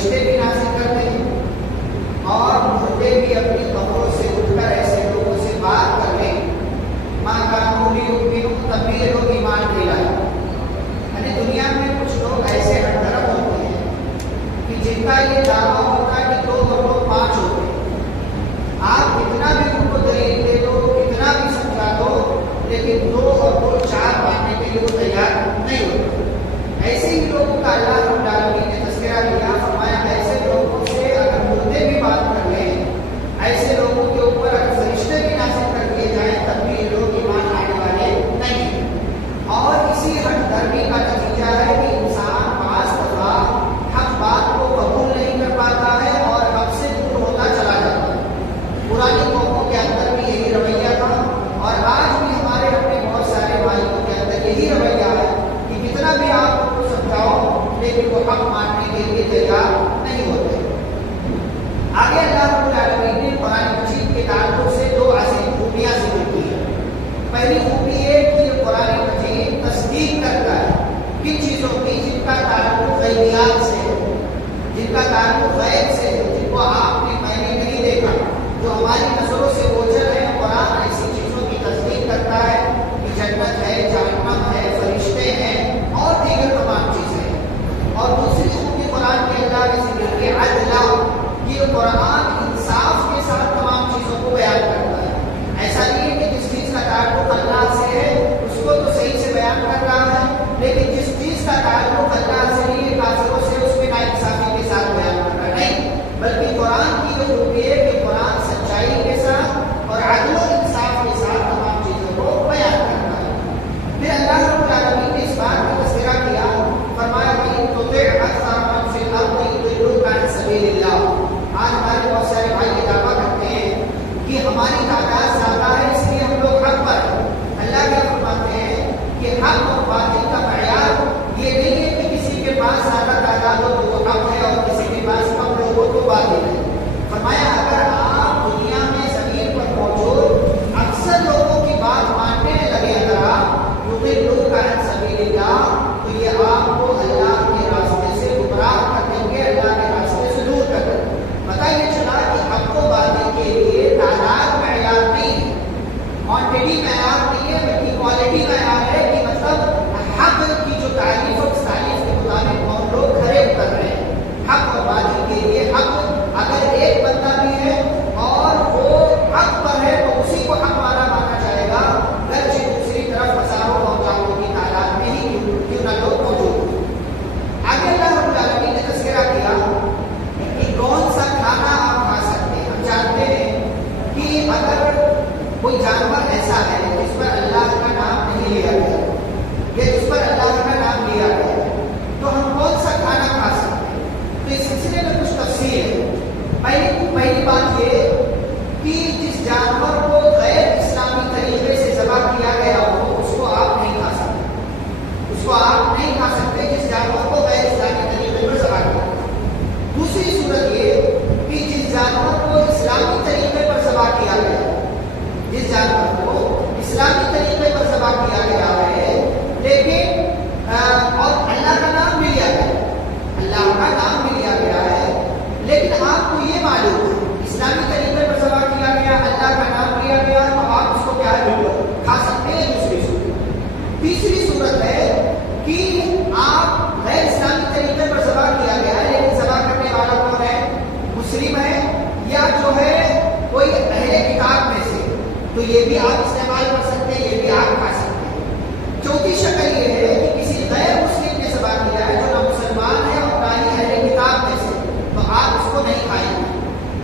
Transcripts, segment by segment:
فرشتے بھی نازل کرتے ہیں اور مردے بھی اپنی قبروں سے اٹھ کر ایسے لوگوں سے بات کر لیں ماں کانوں تب بھی یہ لوگ ایمان نہیں لائے. یعنی دنیا میں کچھ لوگ ایسے ہر طرف ہوتے ہیں کہ جن کا یہ دعویٰ ہوتا ہے کہ 2 اور 2 5 ہوتے ہیں. آپ کتنا بھی ان کو دلیل دے دو, کتنا بھی سمجھا دو, لیکن 2 اور 2 4 ماننے کے لیے وہ تیار نہیں ہوتے. ایسے ہی لوگوں کا اللہ رب العالمین نے تذکرہ کیا, فرمایا ایسے لوگوں سے اگر مردے بھی بات کر لیں, ایسے لوگوں کے اوپر اگر فرشتے بھی نازل کر دیے جائیں تب بھی یہ لوگ ایمان لانے والے نہیں ہیں. اور اسی ہٹ دھرمی کا نتیجہ ہے کہ انسان بعض دفعہ حق بات کو قبول نہیں کر پاتا ہے اور حق سے دور ہوتا چلا جاتا ہے. پرانی قوموں کے اندر بھی یہی رویہ تھا اور آج بھی ہمارے اپنے بہت سارے بھائیوں کے اندر یہی رویہ ہے کہ کتنا بھی آپ کو سمجھاؤ لیکن وہ حق ماننے کے لیے تیار نہیں ہوتے. آگے اللہ رب العالمین نے قرآن مجید کے تعلق سے 2 عظیم خوبیاں ذکر کی ہیں. پہلی خوبی یہ کہ یہ قرآن مجید تصدیق کرتا ہے کن چیزوں کی جن کا تعلق غیبیات سے ہے, جن کا تعلق غیب سے ہے, جن کو آپ نے میں نے نہیں دیکھا, جو ہماری نظروں سے اوجھل ہے. قرآن ایسی چیزوں کی تصدیق کرتا ہے کہ جنت ہے, جہنم ہے, فرشتے ہیں اور دیگر تمام چیزیں ہیں. اور دوسری خوبی قرآن کے اللہ نے ذکر کی عدل. یہ قرآن انصاف کے ساتھ تمام چیزوں کو بیان کرتا ہے. ایسا نہیں ہے کہ جس چیز کا تعلق اللہ سے ہے اس کو تو صحیح سے بیان کر رہا ہے, لیکن جس چیز کا تعلق اللہ سے نہیں ہے کافروں سے اس میں ناانصافی کے ساتھ بیان کر رہا ہے. نہیں, بلکہ قرآن کی یہ خوبی ہے کہ قرآن سچائی کے ساتھ اور عدل و انصاف کے ساتھ تمام چیزوں کو بیان کرتا ہے. پھر اللہ رب العالمین نے اس بات کا تذکرہ کیا, فرمایا کہ تطع اکثر من فی الارض یضلوک عن سبیل اللہ. آج ہمارے بہت سارے بھائی یہ دعویٰ کرتے ہیں کہ ہماری تعداد زیادہ ہے اس لیے ہم لوگ حق پر ہیں. اللہ کیا فرماتے ہیں کہ حق اور باطل کا معیار یہ نہیں ہے کہ کسی کے پاس زیادہ تعداد ہو تو وہ حق ہے اور کسی کے پاس کم لوگ ہو تو باطل ہے. فرمایا اگر آپ دنیا میں زمین پر موجود اکثر لوگوں کی بات ماننے لگے, اگر آپ یضلوک عن سبیل اللہ, تو یہ آپ کو اللہ کے راستے سے گمراہ کر دیں گے, اللہ کے راستے سے دور کر دیں گے. پتہ یہ چلا کہ حق و باطل کے لیے تعداد معیار نہیں ہے, کوانٹٹی معیار نہیں ہے, بلکہ کوالٹی معیار ہے. کہ مطلب حق کی جو تعریف اور تعریف کے مطابق کون لوگ کھڑے اتر رہے ہیں. حق اور باطل کے لیے حق اگر ایک بندہ بھی ہے اور وہ حق پر ہے تو اسی کو حق والا مانا جائے گا, گرچہ دوسری طرف ہزاروں اور لاکھوں کی تعداد میں ہی کیوں نہ لوگ موجود ہوں. آگے اللہ رب العالمین نے تذکرہ کیا کہ کون سا کھانا آپ کھا سکتے ہیں. ہم جانتے ہیں کہ اگر کوئی جانور ایسا ہے جس پر اللہ کا نام نہیں لیا گیا یا جس پر اللہ کا نام لیا گیا تو ہم کون سا کھانا کھا سکتے ہیں. تو اس سلسلے میں کچھ تفصیل ہے. پہلی بات یہ کہ جس جانور کو غیر اسلامی طریقے سے ذبح کیا گیا ہو اس کو آپ نہیں کھا سکتے. اس کو آپ نہیں کھا سکتے جس جانور کو غیر اسلامی طریقے پر ذبح کیا. دوسری صورت یہ کہ جس جانور کو اسلامی طریقے پر ذبح کیا گیا, جس جانور کو اسلامی طریقے پر ذبح کیا گیا ہے لیکن اور اللہ کا نام بھی لیا گیا, اللہ کا نام بھی لیا گیا ہے, لیکن آپ کو یہ معلوم ہے اسلامی طریقے پر ذبح کیا گیا, اللہ کا نام لیا گیا, تو آپ اس کو کیا کھا سکتے ہیں. دوسری صورت. تیسری صورت ہے کہ آپ غیر اسلامی طریقے پر ذبح کیا گیا ہے لیکن ذبح کرنے والا کون ہے, مسلم ہے یا جو ہے کوئی اہل کتاب میں سے, تو یہ بھی آپ استعمال کر سکتے ہیں, یہ بھی آپ کھا سکتے ہیں. چوتھی شکل یہ ہے کہ کسی غیر مسلم نے ذبح کیا ہے جو نہ مسلمان ہے اور نہ ہی اہل کتاب میں سے, تو آپ اس کو نہیں کھائیں گے.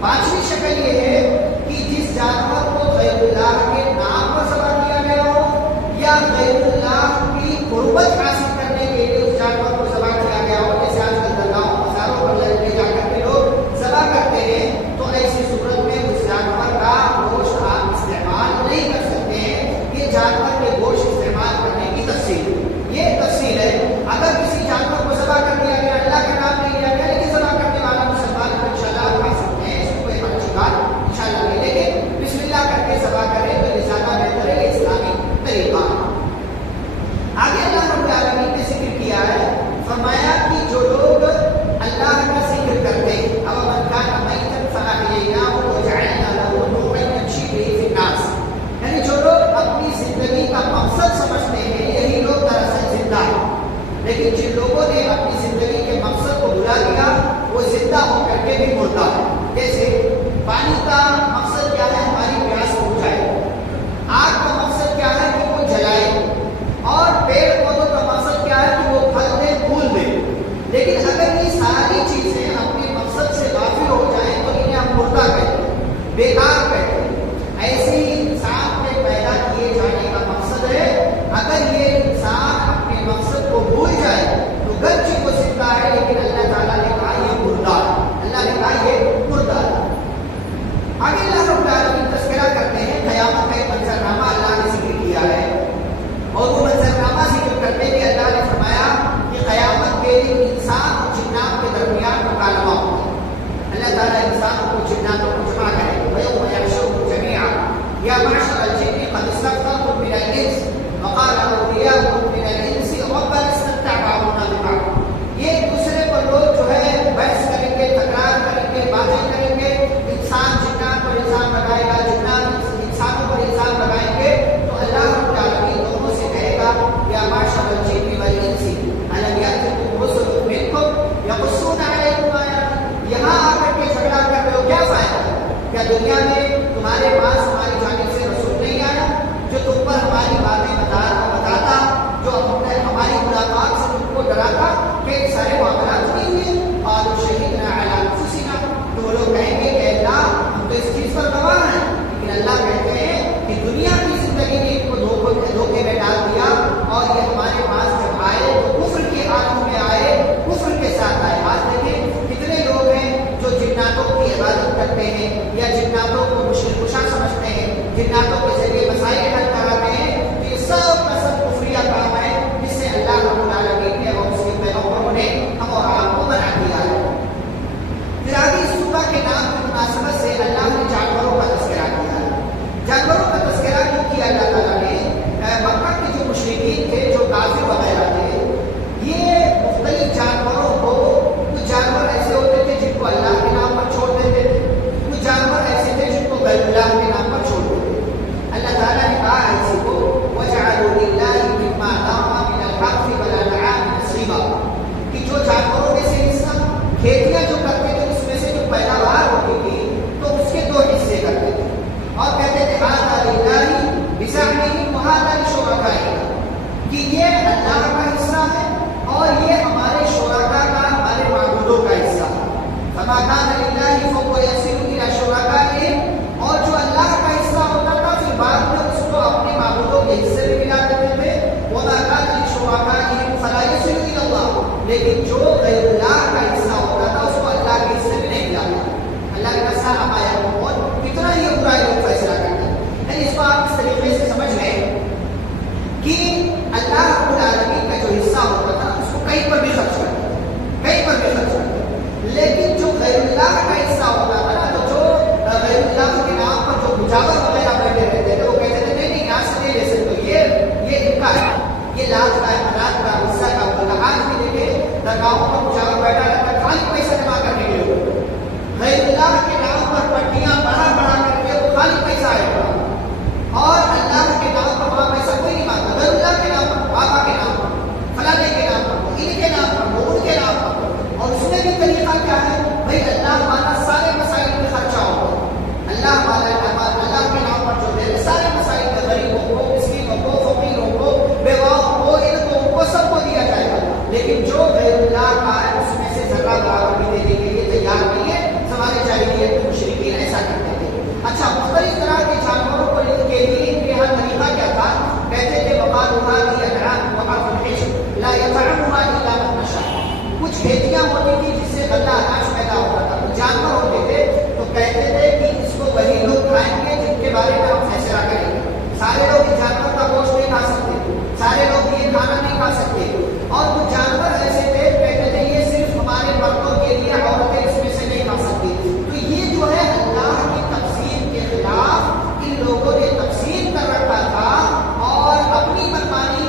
پانچویں شکل یہ ہے کہ جس جانور کو غیر اللہ کے نام پر ذبح کیا گیا ہو یا غیر اللہ کی قربت حاصل کرنے کے لیے اس جانور کو ذبح کیا گیا ہو, جیسے آج کل درگاہوں مزاروں پر لے جا کر کے لوگ ذبح کرتے ہیں, تو ایسی صورت میں اس جانور کا گوشت آپ استعمال نہیں کر سکتے. اگر یہ انسان اپنے مقصد کو بھول جائے تو گرچہ کو سکتا ہے، لیکن اللہ تعالیٰ نے کہا یہ مردار، اللہ نے کہا یہ مردار۔ آگے اللہ رب العالمین تذکرہ کرتے ہیں قیامت کا ایک منظرنامہ اللہ نے ذکر کیا ہے، اور وہ منظرنامہ ذکر کرتے کہ اللہ نے فرمایا کہ قیامت کے دن انسان اور جنات کے درمیان مکالمہ ہوگا۔ اللہ تعالیٰ انسانوں کو جناتوں کو جمع کرے گا، وَيَوْمَ يَحْشُرُهُمْ جَمِيعًا يَا مَعْشَرَ الْجِنِّ قَدِ اسْتَكْثَرْتُم مِّنَ الْإِنسِ وَقَالَ أَوْلِيَاؤُهُم مِّنَ الْإِنسِ رَبَّنَا اسْتَمْتَعْ بَعْضُنَا بِبَعْضٍ۔ یہ ایک دوسرے پر لوگ جو ہے بحث کریں گے، تکرار کریں گے، باتیں کریں گے، انسان جنات پر الزام لگائے گا، جنات انسانوں پر الزام لگائیں گے، تو اللہ رب العالمین دونوں سے کہے گا یا معشر الجن والانس الم یاتکم رسل منکم یقصون علیکم آیاتی، یہاں آ کر کے جھگڑا کر رہے ہو، کیا فائدہ ہے؟ کیا دنیا میں تمہارے پاس ہماری جانب سے رسول نہیں آیا جو تم پر ہماری باتیں بتاتا، جو ہماری ملاقات سے تم کو ڈراتا کہ سارے معاملات نہیں ہوئے؟ قالوا شہدنا علی انفسنا، تو وہ لوگ کہیں گے کہ اللہ ہم تو اس چیز پر گواہ ہیں، لیکن اللہ کہتے ہیں کہ دنیا کی زندگی نے ان کو دھوکے میں ڈال دیا، اور یہ ہمارے پاس جب آئے تو کفر کی حالت میں آئے، کفر کے ساتھ آئے۔ آج دیکھیں کتنے لوگ ہیں جو جناتوں کی عبادت کرتے ہیں یا جناتوں کو مشکل کشا سمجھتے ہیں، جناتوں کے ذریعے مسائل حل کراتے ہیں، یہ سب کا سب کفریہ کام ہے جس سے اللہ رب العالمین نے اور اس کے پیغمبروں نے ہم اور آپ کو منع کیا ہے۔ پھر آگے اس سورہ کے نام کی مناسبت سے اللہ نے جانوروں کا تذکرہ کیا ہے۔ جانوروں کا تذکرہ کیوں کیا اللہ تعالیٰ نے؟ مکہ کے جو مشرکین تھے، جو کافر وغیرہ تھے، یہ مختلف جانوروں کو، کچھ جانور ایسے ہوتے تھے جن کو اللہ کے نام پر چھوڑ دیتے تھے، کچھ جانور ایسے تھے جن کو غیر اللہ کے نام پر چھوڑ دیتے تھے۔ اللہ تعالیٰ نے کہا ہے اسی کو وَجَعَلُوا لِلَّهِ مِمَّا ذَرَأَ مِنَ الْحَرْثِ وَالْأَنْعَامِ نَصِيبًا، کہ جو جانوروں میں سے حصہ کھیتیاں جو کرتے تھے اس میں سے جو پیداوار ہوتی تھی تو اس کے دو حصے کرتے تھے، اور کہتے تھے هَذَا لِلَّهِ بِزَعْمِهِمْ وَهَذَا لِشُرَكَائِنَا، کہ یہ اللہ کا حصہ ہے اور یہ ہمارے شرکاء کا، ہمارے معبودوں کا حصہ ہے۔ فَمَا كَانَ لِلَّهِ فَهُوَ يَصِلُ إِلَى شُرَكَائِهِمْ، اور جو اللہ کا حصہ ہوتا تھا پھر بعد میں اس کو اپنے معبودوں کے حصے میں ملا دیتے تھے۔ وَمَا كَانَ لِشُرَكَائِهِمْ فَلَا يَصِلُ إِلَى اللَّهِ، لیکن جو غیر اللہ کا حصہ ہوتا تھا اس کو اللہ کے حصے میں نہیں ملاتا۔ اللہ کا سارا آیا اور کتنا ہی برا لوگ فیصلہ کرتے ہیں۔ اس کو آپ اس طریقے سے سمجھ لیں کہ اللہ رب العالمین کا جو حصہ ہوتا تھا اس کو کہیں پر بھی خرچ کرتا، کہیں پر بھی خرچ کرتا، لیکن جو غیر اللہ کا حصہ ہوتا تھا نا، تو جو غیر اللہ کے نام پر جو مجاور وغیرہ بیٹھے رہتے تھے وہ کہتے تھے نہیں یہاں سے نہیں لے سکتے، یہ ان کا ہے، یہ لاکھ کا ہے، منات کا، حصہ کا ہوتا تھا۔ آج بھی دیکھے درگاہوں پر مجاور بیٹھا رہتا ہے خالی پیسہ جمع کرنے کے لیے، غیر اللہ کے نام پر پٹیاں بڑھا کر کے وہ خالی پیسہ آئے گا، اور اللہ کے نام پر وہاں پیسہ کوئی نہیں مانگتا، غیر اللہ کے نام پر، بابا کے نام پر، فلانے کے نام پر، ان کے نام پر، ان کے نام پر۔ اور اس میں بھی طریقہ کیا ہے بھائی؟ اللہ ہمارا سارے مسائل میں خرچہ ہوگا، اللہ اللہ کے نام پر جو ہے سارے مسائل میں غریبوں کو، مسکینوں کو، فقیروں کو، بیواؤں کو، ان کو سب کو دیا جائے گا، لیکن جو غیر اللہ کا ہے اس میں سے ذرہ برابر بھی دینے کے لیے تیار نہیں ہے۔ زمانے جاہلیت کے مشرکین ایسا کرتے تھے۔ اچھا، مختلف طرح کے جانوروں کو کے لیے ان کے ہر طریقہ کیا تھا؟ کہتے تھے وقالوا هذه انعام وحرث حجر لا يطعمها الا من نشاء، کچھ کھیتیاں ہوتی تھی جس سے غلہ اناج پیدا ہوتا تھا، کچھ جانور ہوتے تھے تو کہتے تھے کہ اس کو وہی لوگ کھائیں گے جن کے بارے میں ہم فیصلہ کریں گے۔ سارے لوگ اس جانور کا گوشت نہیں کھا سکتے، سارے لوگ یہ کھانا نہیں کھا سکتے، اور کچھ جانور ایسے تھے کہتے تھے یہ صرف ہمارے مردوں کے لیے، عورتیں اس میں سے نہیں کھا سکتی۔ تو یہ جو ہے اللہ کی تقسیم کے خلاف ان لوگوں نے تقسیم کر رکھا تھا، اور اپنی منمانی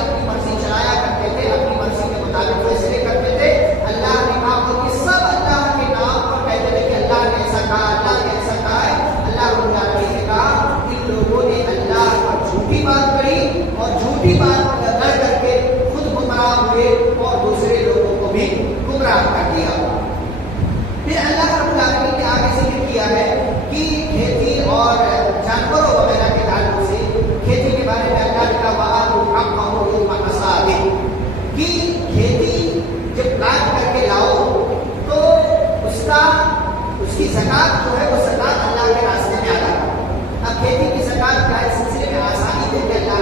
اپنی مرضی چلایا کرتے تھے، اپنی مرضی کے مطابق فیصلے کرتے تھے۔ اللہ نے کہا اور یہ سب اللہ کے نام پر کہتے تھے کہ اللہ نے ایسا کہا، اللہ نے ایسا کہا ہے۔ اللہ رب العالمین نے کہا ان لوگوں نے اللہ پر جھوٹی بات کہی اور جھوٹی بات کر کے خود گمراہ ہوئے اور دوسرے لوگوں کو بھی گمراہ کر دیا۔ پھر اللہ رب العالمین نے آگے ذکر کیا ہے کہ کھیتی اور جانوروں وغیرہ کے تعلق سے، کھیتی کے بارے میں اللہ نے کہا وَآتُوا حَقَّهُ يَوْمَ حَصَادِهِ، کہ کھیتی جب کاٹ کر کے لاؤ تو اس کی زکات جو ہے وہ زکات اللہ کے راستے میں ادا کرو۔ اب کھیتی کی زکات کا اس سلسلے میں آسانی دے کے اللہ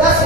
10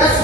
10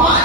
5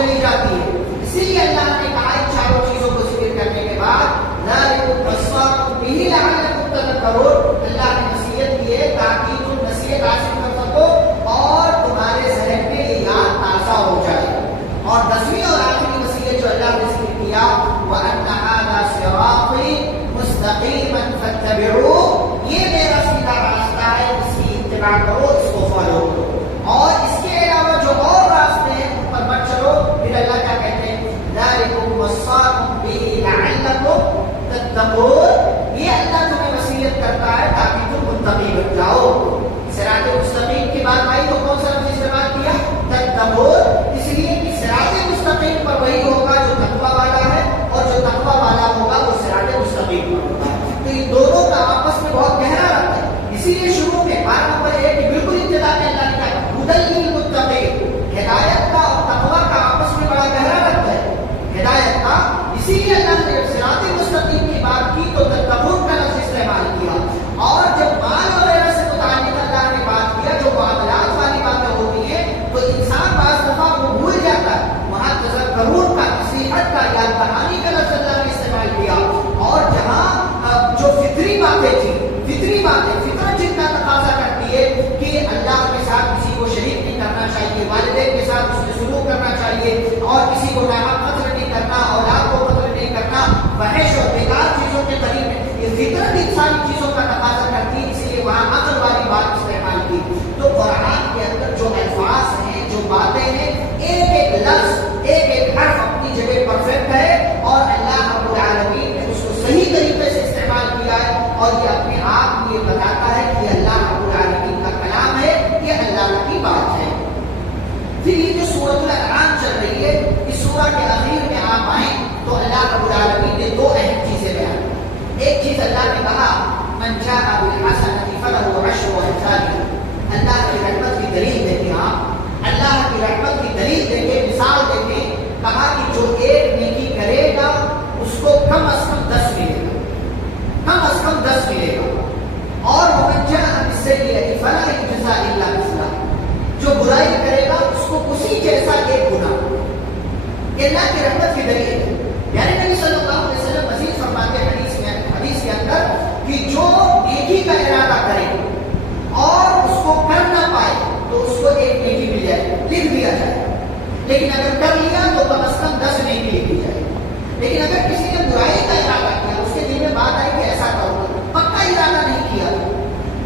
چلی جاتی ہے. اسی لیے اللہ نے کہا ان چاروں چیزوں کو ذکر کرنے کے بعد ذالکم وصاکم بہ لعلکم تذکرون، اللہ نے نصیحت کی ہے تاکہ تم نصیحت حاصل کر سکو اور تمہارے ذہن میں یہ یاد تازہ ہو جائے. اور 10ویں اور آخری وصیت جو اللہ نے ذکر کیا وَأَنَّ هَذَا صِرَاطِي مُسْتَقِيمًا فَاتَّبِعُوهُ، یہ میرا سیدھا راستہ ہے، اس کی اتباع کرو، اس کو فالو کرو. اور اس کے علاوہ جو اور راستے ہیں ان پر مت چلو. پھر اللہ کیا کہتے ہیں ذالکم وصاکم بہ لعلکم تتقون، یہ اللہ تمہیں وصیت کرتا ہے تاکہ تم متقی بن جاؤ. صراط مستقیم کی بات آئی تو کون سا لفظ استعمال کیا؟ تتقون، اس لیے کہ صراط مستقیم پر وہی ہوگا جو تقوی والا ہے، اور جو تقوی والا ہوگا وہ صراط مستقیم پر ہوگا. تو ان دونوں کا آپس میں بہت گہرا ربط ہے. اسی لیے شروع میں بات نمبر 1 کہ بالکل ابتدا میں اللہ نے کہا ہدی للمتقین، ہدایت کا اور تقوی کا آپس میں بڑا گہرا ربط ہے. ہدایت کا، اسی لیے اللہ نے صراط مستقیم کی بات کی تو تتقون کا لفظ استعمال کیا. اور جب مال وغیرہ سے متعلق اللہ نے بات کیا، جو معاملات والی باتیں ہوتی ہیں تو انسان بعض دفعہ وہ بھول جاتا ہے. وہاں تذکرون کا، نصیحت کا، یاد دہانی کا لفظ اللہ نے استعمال کیا. اور جہاں جو فطری باتیں تھیں، فطری باتیں، فطرت جن کا تقاضا کرتی ہے کہ اللہ کے ساتھ کسی کو شریک نہیں کرنا چاہیے، والدین کے ساتھ اس نے سلوک کرنا چاہیے، اور کسی کو ناحق قتل نہیں کرنا، اولاد کو قتل نہیں کرنا، فحش اور بیکار چیزوں کے قریب میں، یہ فطرت انسانی چیزوں کا تقاضا کرتی ہے. اس لیے وہاں عقل والی بات استعمال کی. تو قرآن کے اندر جو الفاظ ہیں، جو باتیں ہیں، ایک ایک لفظ، ایک ایک حرف اپنی جگہ پرفیکٹ ہے، اور اللہ رب العالمین نے اس کو صحیح طریقے سے استعمال کیا ہے. اور یہ اپنے آپ کو یہ بتاتا ہے کہ یہ اللہ رب العالمین کا کلام ہے، یہ اللہ کی بات ہے. پھر یہ جو سورۃ الانعام چل رہی ہے، اس سورہ کے اخیر میں آپ آئیں تو اللہ رب العالمین نے 2 اہم چیزیں بیان کی. ایک چیز اللہ نے کہا من جاء بالحسنۃ فلہ عشر امثالها، اللہ کی رحمت کی دلیل دیکھیں. آپ اللہ کی رحمت کی دلیل دیکھیں، مثال دیکھیں. کہا کہ جو ایک نیکی کرے گا اس کو کم از کم 10 ملے گا، کم از کم 10 ملے گا. اور ومن جاء بالسیئۃ فلا یجزى الا مثلها، جو برائی کرے گا اس کو اسی جیسا ایک گناہ. یہ اللہ کی رحمت کی دلیل ہے. یعنی نبی صلی اللہ علیہ وسلم مزید فرماتے ہیں حدیث کے اندر کہ جو نیکی کا ارادہ کرے اور اس کو کر نہ پائے تو اس کو ایک نیکی مل جائے، لکھ دیا جائے. لیکن اگر کر لیا تو کم از کم 10 نیکی لکھ دی جائے. لیکن اگر کسی نے برائی کا ارادہ کیا، اس کے دل میں بات آئی کہ ایسا کروں گا، پکا ارادہ نہیں کیا،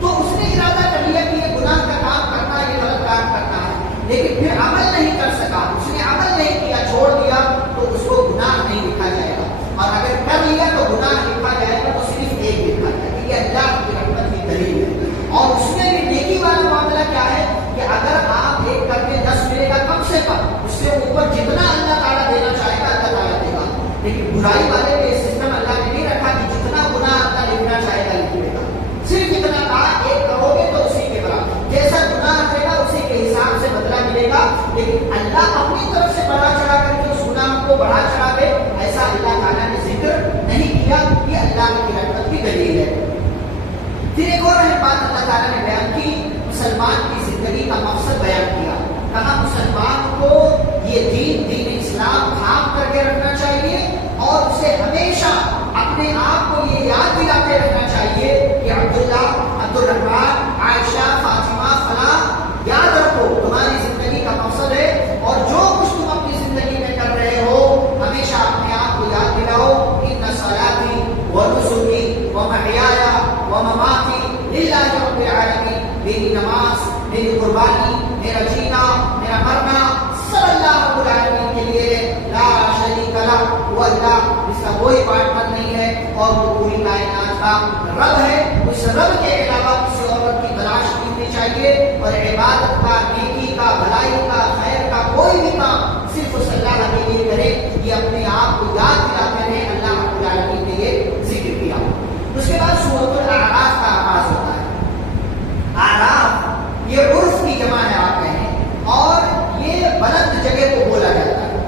تو اس نے ارادہ کر لیا کہ یہ گناہ کا کام کرنا ہے، یہ غلط کام کرنا ہے، لیکن پھر عمل نہیں کر سکا، اس نے عمل نہیں کیا، چھوڑ دیا، تو اس کو گناہ نہیں لکھا جائے گا. اور اگر کر لیا تو گناہ لکھا جائے گا، تو صرف ایک لکھا جائے گا. یہ اللہ کی رحمت کی دلیل ہے. اور اس میں بھی نیکی والا معاملہ کیا ہے کہ اگر آپ ایک کرتے 10 ملے گا کم سے کم، اس سے اوپر جتنا اللہ تعالیٰ دینا چاہے گا اللہ تعالیٰ دے گا. لیکن برائی والے میں سسٹم اللہ نے نہیں رکھا کہ جتنا گناہ اللہ لکھنا چاہے گا لکھ دے گا. صرف اتنا کہا ایک کرو گے تو اسی کے برابر، جیسا گناہ رکھے گا اسی کے حساب سے بدلہ ملے گا. لیکن اللہ اپنی طرف سے بڑھا چڑھا کر کے اس گناہ کو بڑھا چڑھا دے، ایسا اللہ تعالیٰ نے ذکر نہیں کیا. یہ اللہ کی رحمت کی دلیل ہے. پھر ایک اور اہم بات اللہ تعالیٰ نے بیان کی، مسلمان کی زندگی کا مقصد بیان کیا. کہا مسلمان کو یہ دین اسلام تھام کر کے رکھنا چاہیے، اور اسے ہمیشہ اپنے آپ کو یہ یاد دلاتے رہنا چاہیے کہ عبداللہ، عبد الرحمان، عائشہ، فاطمہ، فلاں، یاد رکھو تمہاری زندگی کا مقصد ہے. اور جو کچھ تم اپنی زندگی میں کر رہے ہو ہمیشہ اپنے آپ کو یاد دلاؤ ان صلاتی ونسکی ومحیایا ومماتی للہ رب العالمین. میری نماز، میری قربانی، میرا جینا، میرا مرنا سب اللہ رب العالمین کے لیے. لا شریک لہ، وہ اللہ اس کا کوئی پارٹنر نہیں ہے، اور وہ پوری کائنات کا رب ہے. اس رب کے علاوہ کسی اور رب کی تلاش نہیں ہونی چاہیے. اور عبادت کا، نیکی کا، بھلائی کا، خیر کا کوئی بھی کام صرف اس اللہ کے لیے کرے. یہ اپنے آپ کو یاد دلاتے رہے. اللہ رب العالمین نے یہ ذکر کیا. اس کے بعد سورۃ الاعراف کا آغاز ہوتا ہے. اعراف یہ عرف کی جمع ہے آپ کہیں، اور یہ بلند جگہ کو بولا جاتا ہے.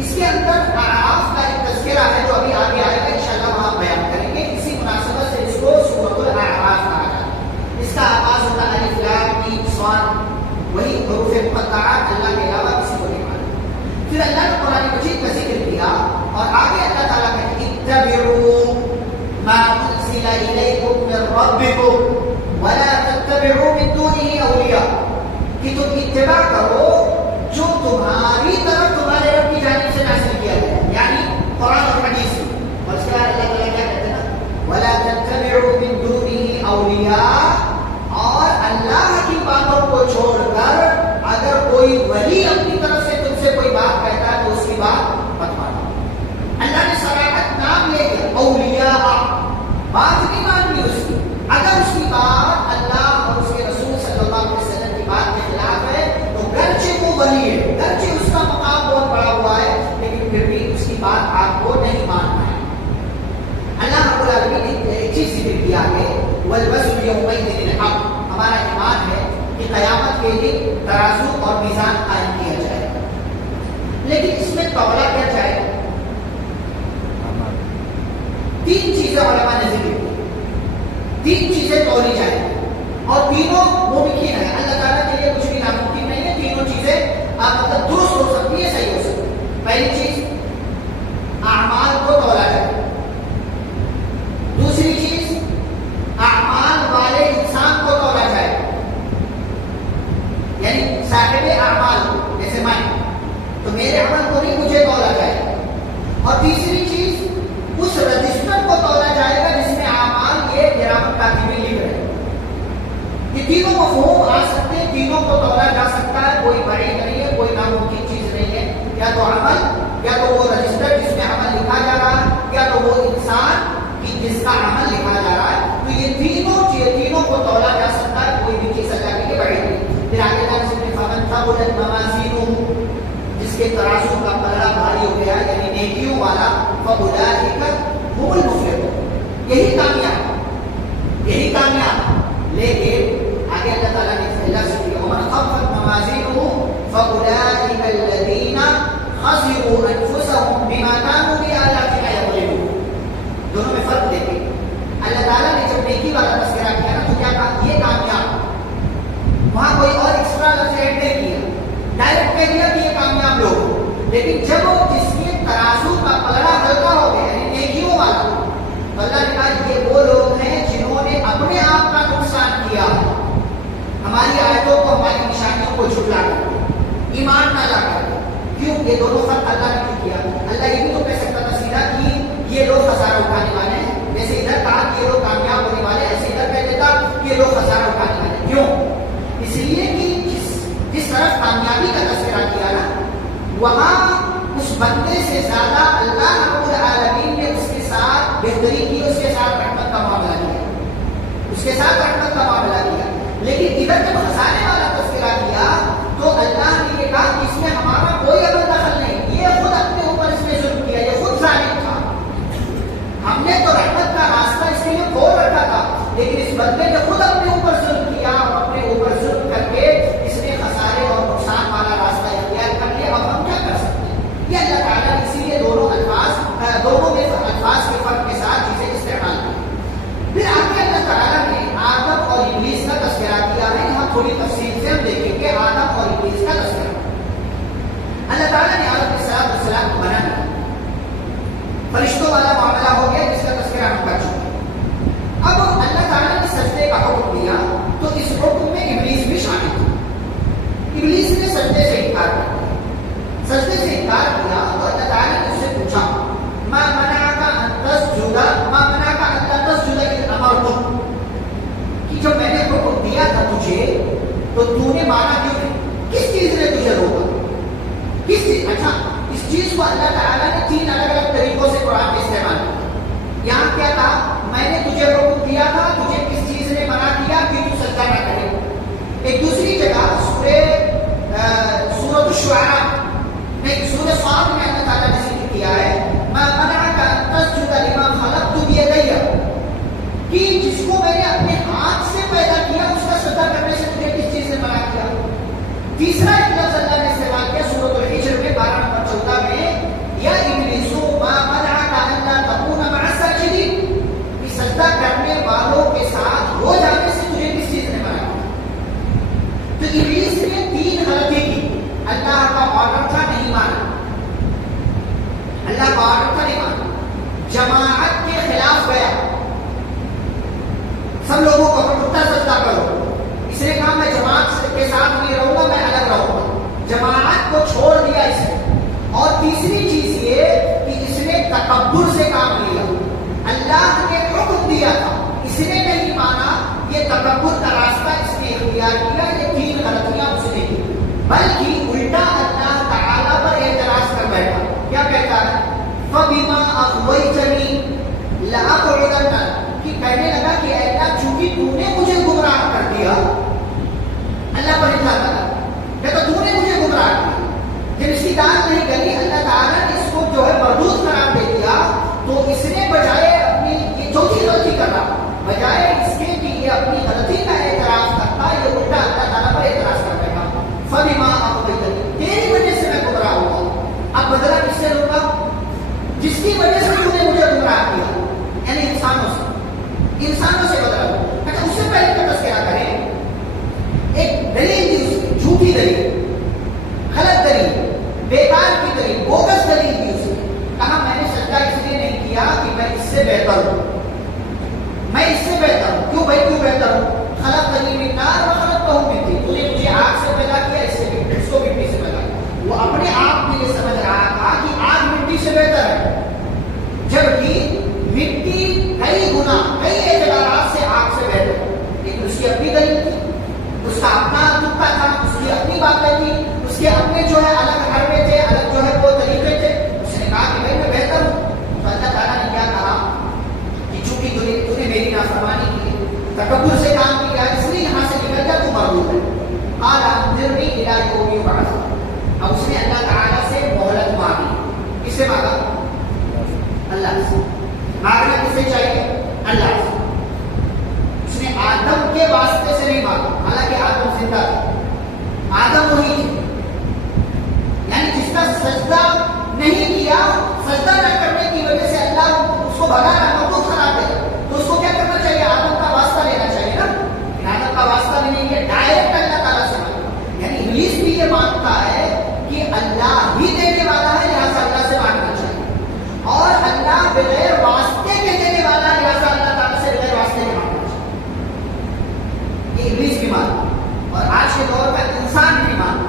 اس کے اندر اعراف کا ایک تذکرہ ہے جو ابھی آگے آئے گا انشاءاللہ وہاں بیان کریں گے. اسی مناسبت سے اس کو سورۃ الاعراف کہا جاتا ہے. اس کا آغاز ہوتا ہے الف لام میم صاد، وہی حروف مقطعات اللہ کے علاوہ کسی کو نہیں معلوم. پھر اللہ نے قرآن مجید کا ذکر کیا اور آگے اللہ تعالیٰ کہتے ہیں اتبعوا ما انزل الیکم من ربکم ولا تتبعوا من دونه اولیاء، کہ تم اتباع کرو جو تمہاری طرف تمہارے رب کی جانب سے نازل کیا گیا، یعنی قرآن اور حدیث سے. اور اس کے بعد اللہ تعالیٰ کیا کہتے ہیں نا ولا تتبعوا من دونه اولیاء، اور اللہ کی باتوں کو چھوڑ کر اگر کوئی ولی اپنی طرف سے تم سے کوئی بات کہتا ہے تو اس کی بات مت مانو. اللہ نے صراحت نام لے کے اولیاء، بات نہیں ماننی اس کی. اگر اس کی بات اللہ اور اس کے رسول صلی اللہ علیہ وسلم کی بات کے خلاف ہے تو گرچہ وہ ولی ہے، گرچہ اس کا مقام بہت بڑا ہوا ہے، لیکن پھر بھی اس کی بات آپ کو نہیں ماننا ہے. اللہ رب العالمین نے ایک چیز ذکر کیا ہے والوزن یومئذ الحق، ہمارا ایمان ہے کہ قیامت کے دن ترازو اور میزان قائم کیا جائے گا. لیکن اس میں تولا کیا جائے گا؟ تین چیزیں علماء نے ذکر کی، تین چیزیں تولی جائیں گی اور تینوں ممکن ہے. اللہ تعالیٰ کے لیے کچھ بھی ناممکن نہیں ہے. تینوں چیزیں مطلب درست ہو سکتی ہے، صحیح ہو سکتی ہے. پہلی چیز اعمال کو تولا جائے. دوسری چیز اعمال والے انسان کو تولا جائے، یعنی صاحب اعمال کو، جیسے میں تو میرے عمل کو نہیں مجھے تولا جائے. اور تیسری چیز اس رجسٹر کو تولا جائے گا جس میں اعمال یہ کرامت کاتبین لکھ رہے ہیں. یہ تینوں مفہوم آ سکتے ہیں، تینوں کو تولا جا سکتا ہے. کوئی بعید نہیں ہے، کوئی ناممکن چیز نہیں ہے. یا تو عمل، یا تو وہ رجسٹر جس میں عمل لکھا جا رہا ہے، یا تو وہ انسان کی جس کا عمل لکھا جا رہا ہے. تو یہ تینوں کو تولا جا سکتا ہے. کوئی بھی چیز اللہ کے لیے بعید نہیں. پھر آگے جانے سے فمن ثقلت موازینہ، جس کے ترازو کا پلڑا بھاری ہو گیا، یعنی نیکیوں والا، فاولئک هم المفلحون، یہی کامیاب، یہی کامیاب. لیکن آگے اللہ تعالیٰ نے لفظ کیا ومن خفت موازینہ فاولئک الذین خسروا انفسهم بما كانوا بآیاتنا یظلمون. دونوں میں فرق دیکھیں. اللہ تعالیٰ نے جب نیکی والا تذکرہ کیا نا تو کیا کہا؟ یہ کامیاب. وہاں کوئی اور ایکسٹرا لفظ ایڈ نہیں کیا، ڈائریکٹ کہہ دیا کہ یہ کامیاب لوگ. لیکن جب جس کے ترازو کا پلڑا ہلکا ہو گیا، یعنی نیکیوں والا، تو اللہ نے کہا یہ وہ لوگ ہیں جنہوں نے اپنے آپ کا نقصان کیا، ہماری آیتوں کو، ہماری نشانیوں کو جھٹلا کر، ایمان نہ لا کر. کیوں؟ یہ دونوں فرق اللہ نے کیوں کیا؟ اللہ یہ بھی تو کہہ سکتا تھا سیدھا کہ یہ لوگ خسارہ اٹھانے والے ہیں. جیسے ادھر کہا کہ یہ لوگ کامیاب ہونے والے ہیں، ایسے ادھر کہہ دیتا کہ یہ لوگ خسارہ اٹھانے والے ہیں. کیوں؟ اس لیے کہ جس طرف کامیابی کا تذکرہ کیا نا، وہاں اس بندے سے زیادہ اللہ رب العالمین نے اس کے ساتھ بہتری کی، اس کے ساتھ رحمت کا معاملہ کیا، اس کے ساتھ رحمت کا معاملہ کیا. لیکن ادھر جب خسارے والا تذکرہ کیا تو اللہ نے یہ کہا کہ اس میں ہمارا کوئی عمل دخل نہیں، یہ خود اپنے اوپر اس نے ظلم کیا، یہ خود ظالم تھا. ہم نے تو رحمت کا راستہ اس کے لیے کھول رکھا تھا، لیکن اس بندے نے خود اپنے اوپر ظلم کیا اور اپنے اوپر ظلم کر کے اس نے خسارے اور نقصان والا راستہ اختیار کر لیا. اب ہم کیا کر سکتے ہیں؟ یہ اللہ تعالیٰ نے اسی لیے دونوں میں الفاظ کے فرق کے ساتھ چیزیں استعمال کی. پھر آگے اللہ تعالیٰ نے آدم اور ابلیس کا تذکرہ کیا ہے. یہاں تھوڑی تفصیل سے ہم دیکھیں گے آدم اور ابلیس کا تذکرہ. اللہ تعالیٰ نے آدم علیہ السلام کو بنا دیا، فرشتوں والا معاملہ ہو گیا جس کا تذکرہ ہم کر چکے. اب اللہ تعالیٰ نے سجدے کا حکم دیا تو اس حکم میں ابلیس بھی شامل تھا. ابلیس نے سجدے سے انکار کیا. سجدے سے انکار کیا تو اللہ تعالیٰ نے اس سے پوچھا ما منعک ان تسجد ما منعک ان لا تسجد اذ امرتک، کہ جب میں نے حکم دیا تھا تجھے تو تو نے مانا کیوں نہیں؟ کس چیز نے تجھے روکا؟ کس چیز؟ اچھا، اس چیز کو اللہ تعالیٰ نے تین الگ الگ طریقوں سے قرآن میں استعمال کیا. یہاں کیا کہا؟ میں نے تجھے حکم دیا تھا، تجھے کس چیز نے منع کیا کہ تو سجدہ نہ کرے. ایک دوسری جگہ سورۃ الشعراء نہیں، سورۃ صاد میں اللہ تعالیٰ نے ذکر کیا ہے ما منعک ان تسجد لما خلقت بیدی، کہ جس کو میں نے اپنے ہاتھ سے پیدا کیا اس کا سجدہ کرنے سے تجھے کس چیز نے منع کیا. تیسرا ایک لفظ اللہ نے استعمال کیا سورۃ الحجر میں 12 نمبر 14 میں، یا ابلیس ما منعک ان لا تکون مع الساجدین، کہ سجدہ کرنے والوں کے ساتھ ہو جانے سے تجھے کس چیز نے منع کیا. تو ابلیس نے تین غلطی کی. اللہ کا آرڈر تھا نہیں مانا، جماعت کے خلاف گیا، سب لوگوں کو اکٹھا سجدہ کرو، اس نے کہا میں جماعت کے ساتھ نہیں رہوں گا، میں الگ رہوں گا، جماعت کو چھوڑ دیا اس نے۔ اور تیسری چیز یہ کہ اس نے تکبر سے کام لیا، اللہ نے حکم دیا تھا، اس نے نہیں مانا، یہ تکبر کا راستہ اس نے اختیار کیا، یہ تین غلطیاں اس نے کی، بلکہ الٹا اللہ تعالیٰ پر اعتراض کر بیٹھا۔ کیا کہتا ہے؟ فَبِمَا أَغْوَيْتَنِي لَأَقْعُدَنَّ، کہ کہنے لگا کہ اے اللہ چونکہ تو نے مجھے گمراہ کر دیا، اللہ پر الزام لگا کہتا تو نے مجھے گمراہ کیا، جب اس کی داد نہیں کری، اللہ تعالیٰ نے اس کو جو ہے مردود قرار دے دیا، تو اس نے بجائے اپنی یہ چوتھی غلطی کر رہا، بجائے اس کے کہ یہ اپنی غلطی کا اعتراف کرتا، یہ الٹا اللہ تعالیٰ پر اعتراض کر رہا۔ فَبِمَا أَغْوَيْتَنِي، تیری وجہ سے میں گمراہ ہوا۔ اب بدلہ کس سے لوں گا؟ جس کی وجہ سے تو نے مجھے گمراہ کیا، یعنی انسانوں سے بدلا لوں۔ اچھا اس سے پہلے کا تذکرہ کریں، ایک دلیل دی اس کی، جھوٹی دلیل، غلط دلیل، بیکار کی دلیل، بوگس دلیل دی اس نے، کہا میں نے سجدہ اس لیے نہیں کیا کہ میں اس سے بہتر ہوں، میں اس سے بہتر ہوں۔ کیوں بھائی کیوں بہتر ہوں؟ خلقتنی من نار وخلقتہ من طین، تو نے مجھے آگ سے پیدا کیا، اس کو مٹی سے پیدا کیا۔ وہ اپنے آپ میں یہ سمجھ رہا تھا کہ آگ مٹی سے بہتر ہے، جبکہ مٹی کئی گنا کئی اعتبارات سے آگ سے بہتر ہے، لیکن اس کی اپنی دلیل تھی، اس کا اپنا طریقہ تھا، اس کی اپنی باتیں تھی، اس کے اپنے جو ہے الگ حربے تھے، الگ جو ہے وہ طریقے تھے۔ اس نے کہا کہ بھائی میں بہتر ہوں، تو اللہ تعالیٰ نے کیا کہا کہ چونکہ تو نے میری نافرمانی کی، تکبر سے کام کیا، اس لیے یہاں سے نکل جا، تو مردود ہے۔ قال انظرنی الی یوم یبعثون، اب اس نے اللہ تعالیٰ سے مہلت مانگی، کس سے مانگا؟ اللہ سے۔ مانگنا کس سے چاہیے؟ اللہ سے۔ اس نے آدم کے واسطے سے نہیں مانگا، حالانکہ آدم زندہ تھا، آدم وہی تھے، یعنی جس کا سجدہ نہیں کیا، سجدہ نہ کرنے کی وجہ سے اللہ اس کو بھگا رہا ہے، مردود قرار دے رہا، تو اس کو کیا کرنا چاہیے؟ آدم کا واسطہ لینا چاہیے نا، لیکن آدم کا واسطہ بھی نہیں ہے، ڈائریکٹ اللہ تعالیٰ سے مانگا۔ یعنی ابلیس بھی یہ مانتا ہے کہ اللہ ہی دینے والا ہے، لہٰذا اللہ سے مانگنا چاہیے، اور اللہ بغیر واسطے کے دینے والا ہے، لہٰذا اللہ تعالیٰ سے بغیر واسطے کے مانگنا چاہیے۔ یہ ابلیس بھی مانتا، اور آج کے دور میں انسان بھی مانتا،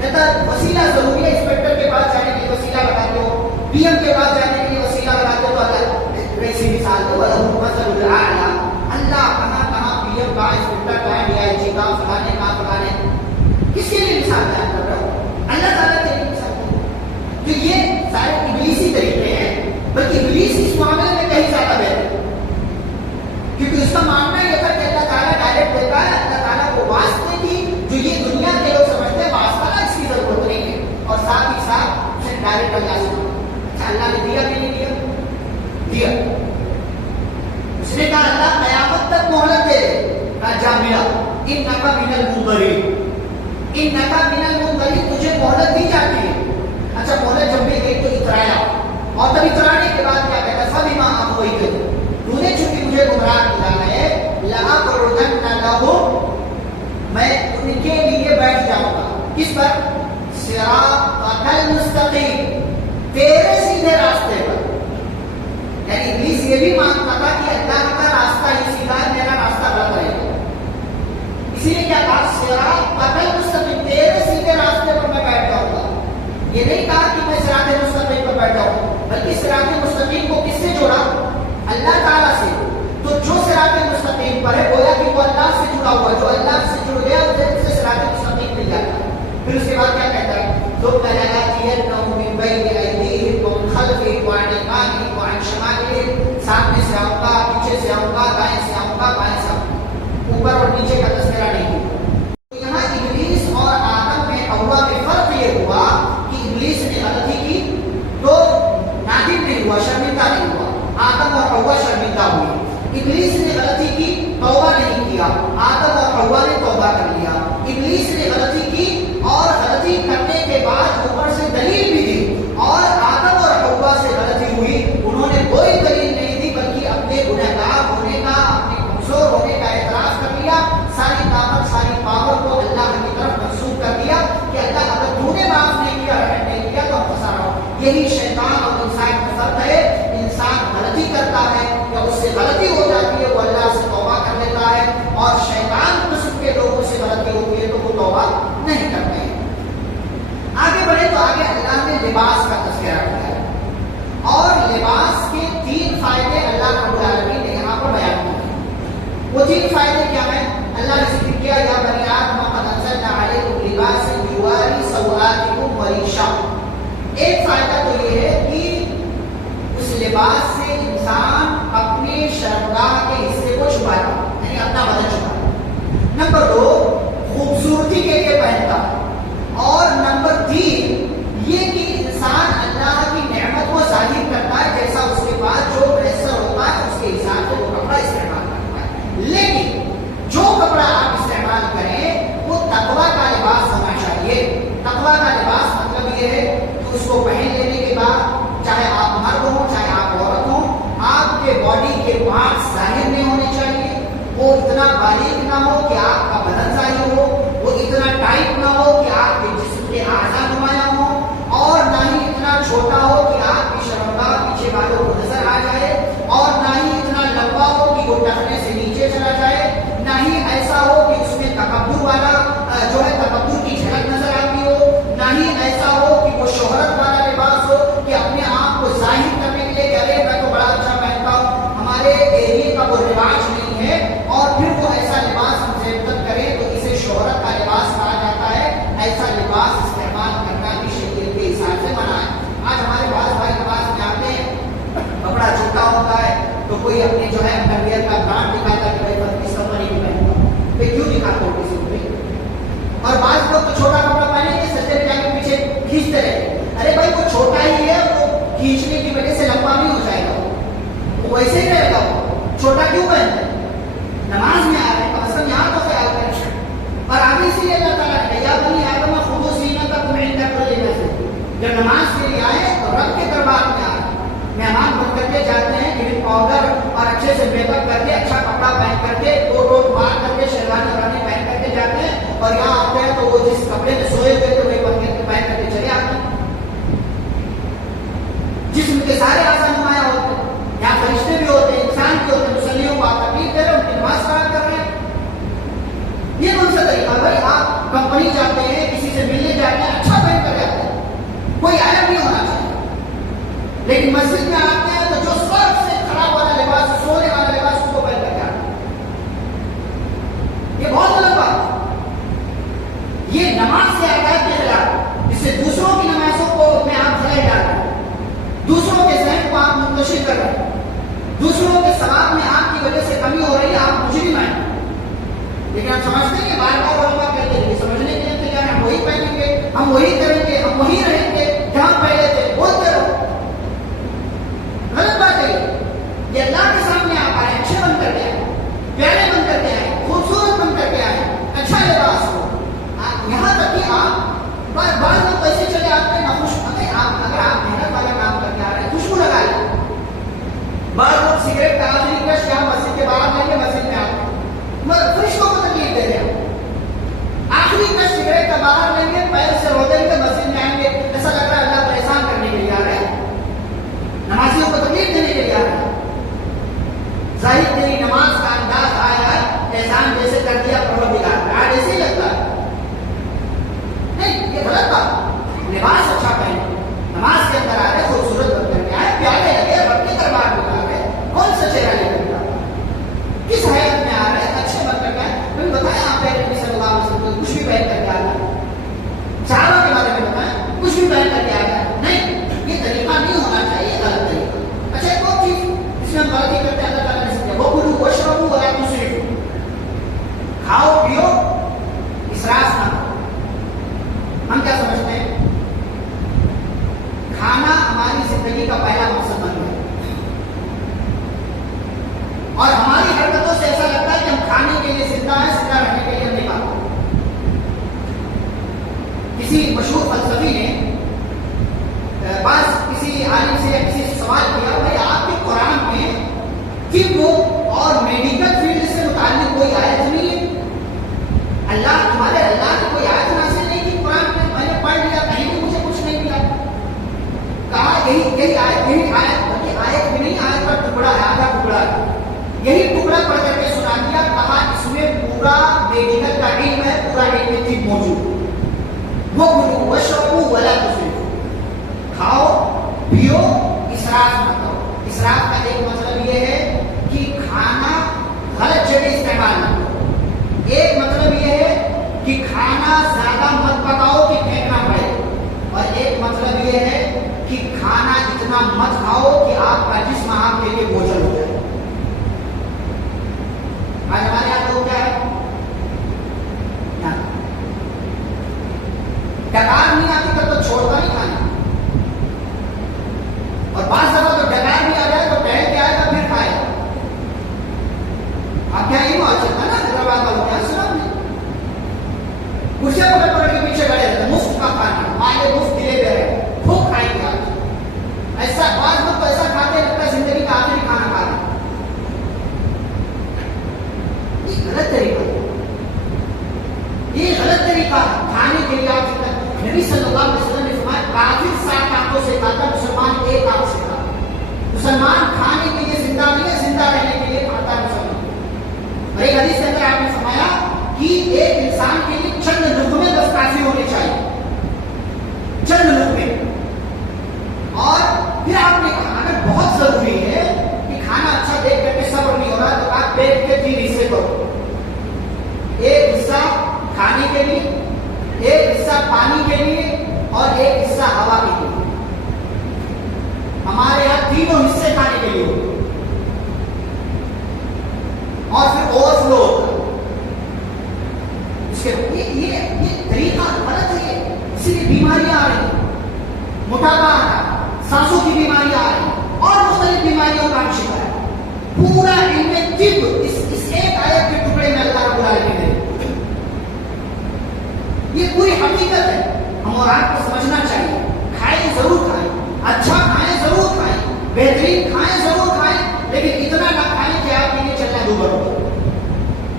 کہتا وسیلہ ضروری ہے، انسپیکٹر کے پاس جانے کے لیے وسیلہ بتا دو، پی ایم کے پاس جانے کے لیے وسیلہ بتا دو، تو اللہ ویسی مثال دو، مثل الاعلیٰ، اللہ کہاں کہاں پی ایم کا، انسپیکٹر کا، ڈی آئی جی کا، فلانے کا، فلانے، کس کے لیے مثال بیان کر رہا ہوں؟ اللہ تعالیٰ کے لیے مثال دو۔ تو یہ سارے ابلیسی طریقے ہیں، بلکہ ابلیس اس معاملے میں کہیں زیادہ بہتر ہے، کیونکہ اس کا ماننا یہ تھا کہ اللہ تعالیٰ ڈائریکٹ دیتا ہے، اللہ تعالیٰ کو واسطے کی جو یہ دنیا کے لوگ سمجھتے ہیں واسطہ نا، اس کی ضرورت نہیں ہے، اور ساتھ ہی ساتھ اسے ڈائریکٹ اللہ سے مانگا۔ اچھا اللہ نے دیا کہ نہیں دیا؟ دیا۔ اس نے کہا اللہ قیامت تک مہلت دے، کہا جا ملا، انک من المنظرین، انک من المنظرین، تجھے مہلت دی جاتی ہے۔ اچھا مہلت جب بھی گئی تو اترایا، اور تب اترانے کے بعد کیا کہتا ہے؟ فَبِمَا أَغْوَيْتَنِي، تو نے چونکہ مجھے گمراہ کیا ہے، لَأَقْعُدَنَّ لَهُمْ، میں ان کے لیے بیٹھ جاؤں گا، کس پر؟ صراطَكَ الْمُسْتَقِيمَ، تیرے سیدھے راستے پر۔ یعنی ابلیس یہ بھی مانتا تھا کہ اللہ کا راستہ ہی سیدھا ہے، میرا راستہ غلط رہے گا، اسی لیے کیا کہا؟ صراطَكَ الْمُسْتَقِيمَ، تیرے سیدھے راستے پر میں بیٹھ جاؤں گا۔ یہ نہیں کہا کہ میں صراط مستقیم پر بیٹھا ہوں، بلکہ صراط مستقیم کو کس سے جوڑا؟ اللہ تعالیٰ سے۔ تو جو صراط مستقیم پر ہے گویا کہ وہ اللہ سے جڑا ہوا، جو اللہ سے جڑ گیا اسے صراط مستقیم مل جاتا ہے۔ پھر اس کے بعد کیا کہتا ہے؟ ثم لآتینہم من بین ایدیہم ومن خلفہم وعن ایمانہم وعن شمائلہم، سامنے سے آؤں گا، پیچھے سے آؤں گا، دائیں سے آؤں گا، بائیں سے آؤں گا، اوپر اور نیچے کا تذکرہ نہیں ہے۔ تو یہاں ابلیس اور آدم میں حوا میں فرق یہ ہوا کہ ابلیس نے غلطی کی تو نادم نہیں ہوا، شرمندہ نہیں ہوا، آدم اور حوا شرمندہ ہوئی۔ ابلیس نے غلطی کی، توبہ نہیں کیا، آدم اور حوا نے توبہ کر لیا۔ ابلیس نے غلطی کی اور غلطی کرنے کے بعد اوپر سے دلیل بھی دی، اور آدم اور حوا سے غلطی ہوئی، انہوں نے کوئی دلیل نہیں دی، بلکہ اپنے گنہگار ہونے کا، اپنے کمزور ہونے کا اعتراف کر لیا، ساری طاقت ساری پاور کو اللہ کی طرف منسوخ کر دیا کہ اللہ اگر تو نے معاف نہیں کیا، رحم نہیں کیا تو ہم پھنسا رہا ہوں۔ یہی شیطان اور انسان کا فرق ہے، انسان غلطی کرتا ہے یا اس سے غلطی ہو جاتی ہے وہ اللہ سے توبہ کر لیتا ہے، اور شیطان قسم کے لوگوں سے غلطی ہوتی ہے تو وہ توبہ نہیں کرتے ہیں۔ آگے بڑھے تو آگے اللہ نے لباس کا تذکرہ کیا ہے، اور لباس کے 3 فائدے اللہ رب العالمین نے یہاں پر بیان کیے۔ وہ 3 فائدے کیا ہیں؟ اللہ نے ذکر کیا یا بنی آدم قد انزلنا علیکم لباسا یواری سوآتکم وریشا۔ ایک فائدہ تو یہ ہے کہ اس لباس سے انسان اپنے شرمگاہ کے حصے کو چھپاتا، یعنی اپنا بدن چھپاتا۔ نمبر 2، خوبصورتی کے لیے پہنتا، اور نمبر 3 یہ کہ انسان اللہ کی نعمت کو ظاہر کرتا ہے، جیسا اس کے پاس جو میسر ہوتا ہے اس کے حساب سے وہ کپڑا استعمال کرتا ہے۔ لیکن جو کپڑا آپ استعمال کریں وہ تقویٰ کا لباس ہونا چاہیے۔ تقویٰ کا لباس مطلب یہ ہے کہ اس کو پہن لینے کے بعد چاہے آپ مرد ہوں چاہے آپ عورت ہوں، آپ کے باڈی کے پارٹس ظاہر نہیں ہونے چاہیے۔ وہ اتنا باریک نہ ہو کہ آپ کا بدن ظاہر ہو، وہ اتنا ٹائٹ نہ ہو کہ آپ کے جسم کے اعضاء نمایاں ہوں، اور نہ ہی اتنا چھوٹا ہو کہ آپ کی شرمگاہ پیچھے والوں کو نظر آ جائے، اور نہ ہی اتنا لمبا ہو کہ وہ ٹخنے سے نیچے چلا جائے، نہ ہی ایسا ہو کہ اس میں تکبر والا جو ہے تکبر کی جھلک نظر آتی ہو، نہ ہی ایسا ہو کہ وہ شہرت والا لباس ہو کہ اپنے آپ کو ظاہر کرنے کے لیے کہ ارے میں تو بڑا اچھا پہنتا ہوں، ہمارے ایریے کا وہ رواج نہیں ہے، اور پھر وہ ایسا لباس ہم سے عزت کرے تو اسے شہرت کا لباس کہا جاتا ہے۔ ایسا لباس استعمال کرنا بھی شریعت کے حساب سے منع ہے۔ آج ہمارے بعض بھائی نماز میں آتے ہیں، کپڑا چھوٹا ہوتا ہے تو کوئی اپنے جو ہے انڈرویئر کا برانڈ دکھاتا ہے کہ بھائی میں اس کمپنی کی پہنتا ہوں، میں کیوں دکھاتا ہوں کسی کو بھی؟ اور بعض لوگ تو چھوٹا کپڑا پہنے کے سجدے میں جا کے پیچھے کھینچتے رہے، ارے بھائی وہ چھوٹا ہی ہے، وہ کھینچنے کی وجہ سے لمبا نہیں ہو جائے گا، وہ ویسے ہی رہے گا، وہ چھوٹا کیوں پہنتے ہیں؟ نماز میں آ رہے ہیں، کم از کم یہاں تو خیال کریں۔ اور آگے اسی لیے اللہ تعالیٰ نے یا بنی آدم خذوا زینتکم عند کل مسجد، جب نماز کے لیے آئے تو رب کے دربار میں آئے، مہمان بن کر کے جاتے ہیں، گرین پاؤڈر اور اچھے سے میک اپ کر کے، اچھا کپڑا پہن کر کے، کوٹ مار کر کے، شیروانی ورانی پہن کر کے جاتے ہیں، اور یہاں آتے ہیں تو وہ جس کپڑے میں سوئے ہوئے تھے وہی پہن کر کے چلے آتے ہیں، جسم کے سارے اعضاء نمایاں ہوتے ہیں، یہاں فرشتے بھی ہوتے ہیں، انسان بھی ہوتے ہیں، مسلیوں کو آپ تکلیف دے رہے ہیں، ان کی نماز خراب کر رہے ہیں۔ یہ کون سا طریقہ؟ بھائی آپ کمپنی جاتے ہیں، کسی سے ملنے جاتے ہیں، اچھا پہن کر جاتے ہیں، کوئی عیب نہیں ہونا چاہیے، لیکن مسجد میں آتے ہیں تو جو سب سے خراب والا لباس، سونے والا لباس، اس کو پہن کر جاتے ہیں، یہ بہت غلط بات ہے۔ یہ نماز سے آزاد کے خلاف، اس سے دوسروں کی نمازوں کو میں آپ خلل ڈال رہے ہیں، دوسروں کے ذہن کو آپ منتشر کر رہے ہیں، دوسروں کے ثواب میں آپ کی وجہ سے کمی ہو رہی ہے، آپ مجرم ہیں۔ لیکن آپ سمجھتے ہیں کہ بار بار علماء کہتے ہیں، سمجھنے کے لیے تیار ہیں، ہم وہی پہنیں گے، ہم وہی کریں گے، ہم وہی رہیں گے جہاں پہلے تھے، بولتے رہو۔ غلط بات ہے یہ اللہ کے سامنے آپ آئے، اچھے بن کر کے آئے، پیارے بن کر کے آئے، خوبصورت بن کر کے آئے، اچھا لباس ہو، یہاں تک کہ آپ بعض لوگ ایسے چلے آتے ہیں ناخوش، اگر آپ محنت والا کام کر کے آ رہے ہیں خوشبو لگا لیں، بعض لوگ سگریٹ کا آخری کش یہاں مسجد کے باہر لیں گے، مسجد میں آتے ہیں، فرشتوں کو تکلیف دے رہے ہیں، آخری کش سگریٹ کا باہر لیں گے، پیر سے رو دیں گے، مسجد میں آئیں گے، ایسا لگ رہا ہے اللہ پر احسان کرنے کے لیے آ رہے ہیں، نمازیوں کو تکلیف دینے کے لیے آ رہے ہیں۔ ظاہر تیری نماز کا انداز آیا ہے احسان جیسے کر دیا پروردگار نے، آج ایسے ہی لگتا ہے، نہیں یہ غلط بات۔ لباس اچھا پہنے، نماز کے اندر آ رہے، خوبصورت بن کر کے آئے، پیارے لگے، رب کے دربار میں آ رہے، کون سا چہرہ لے کر کے آ رہے، کس حیات میں آ رہے، اچھے بن کر کے آئے۔ میں بتایا آپ پہلے نبی صلی اللہ علیہ وسلم کچھ بھی پہن کر کے آ رہا ہے، صحابہ کے بارے میں بتائیں کچھ بھی پہن کر کے آ رہا ہے، نہیں یہ طریقہ نہیں ہونا چاہیے، غلط طریقہ۔ اچھا ایک اور چیز اس میں ہم غلطی کرتے ہیں، اللہ تعالیٰ نے سمجھا وہ کلوا واشربوا ولا تسرفوا، کھاؤ پیو اسراف نہ کرو۔ ہم کیا سمجھتے ہیں؟ کھانا ہماری زندگی کا پہلا مقصد بن گیا، اور ہماری حرکتوں سے ایسا لگتا ہے کہ ہم کھانے کے لیے زندہ ہیں، زندہ رہنے کے لیے ہم نہیں کھاتے۔ کسی مشہور فلسفی نے کسی عالم سے یا کسی سے سوال کیا، بھائی آپ کے قرآن میں طب اور میڈیکل فیلڈ سے متعلق کوئی آیت نہیں ہے؟ اللہ کی کوئی آیت نازل نہیں کی قرآن میں نے پڑھ لیا، کہیں بھی مجھے کچھ نہیں ملا۔ کہا یہی آیت بھی نہیں، آیت پر یہی ٹکڑا پڑھ کر کے سنا دیا، کہا اس میں پورا میڈیکل کا علم ہے، پورا علم طب موجود ہے۔ وہ کلوا واشربوا ولا تسرفوا، کھاؤ پیو اسراف مت کرو۔ اسراف کا ایک مطلب یہ ہے کہ کھانا غلط جگہ استعمال نہ کرو، ایک مطلب یہ ہے کہ کھانا زیادہ مت پکاؤ کہ پھینکنا پڑے، اور ایک مطلب یہ ہے کہ کھانا اتنا مت کھاؤ کہ آپ کا جسم آپ کے لیے بوجھل ہو جائے۔ آج ہمارے یہاں لوگ کیا ہے، ڈکار نہیں آتی تب تو چھوڑتا نہیں کھانا، اور بعض دفعہ تو ڈکار بھی آ جائے تو ٹہل کے آئے گا پھر کھائے گا۔ آپ کیا یہ ہوا چلتا نا حیدرآباد کا کیا سنا آپ نے، کرسیاں پکڑ پکڑ کے پیچھے کھڑے رہتے، مفت کا کھانا مائیں مفت دے دے رہے، خوب کھائیں گے آج۔ ایسا بعض لوگ تو ایسا کھاتے لگتا ہے زندگی کا آخری کھانا کھا رہے۔ یہ غلط طریقہ ہے، یہ غلط طریقہ ہے کھانے کے لیے۔ آپ نبی صلی اللہ علیہ وسلم نے فرمایا کافر 7 آنکھوں سے کھاتا، مسلمان 1 آنکھ سے کھاتا۔ مسلمان کھانے کے لیے زندہ نہیں ہے، زندہ رہنے کے لیے کھاتا ہے مسلمان۔ اور ایک حدیث کے اندر آپ نے فرمایا کہ ایک انسان کے لیے چند لقمے بس کافی ہونے چاہیے، چند لقمے۔ اور پھر آپ نے کہا اگر بہت ضروری ہے کہ کھانا اچھا دیکھ کر کے صبر نہیں ہو رہا تو آپ پیٹ کے 3 حصے کرو، ایک حصہ کھانے کے لیے، ایک حصہ پانی کے لیے، اور ایک حصہ ہوا کے لیے۔ ہمارے یہاں تینوں حصے کھانے کے لیے ہوتے، اور پھر اوور فلو ہوتا ہے۔ اس کے یہ طریقہ غلط ہے، اسی لیے بیماریاں آ رہی ہیں، موٹاپا آ رہا ہے، سانسوں کی بیماریاں آ رہی ہیں، اور مختلف بیماریوں کا شکار ہے۔ پورا علم طب اس ایک آیت کے ٹکڑے میں اللہ رب العالمین نے، یہ پوری حقیقت ہے، ہم اور آپ کو سمجھنا چاہیے۔ کھائیں ضرور کھائیں، اچھا کھائیں ضرور کھائیں، بہترین کھائیں ضرور کھائیں، لیکن اتنا نہ کھائیں کہ آپ کے لیے چلنا دوبر ہو،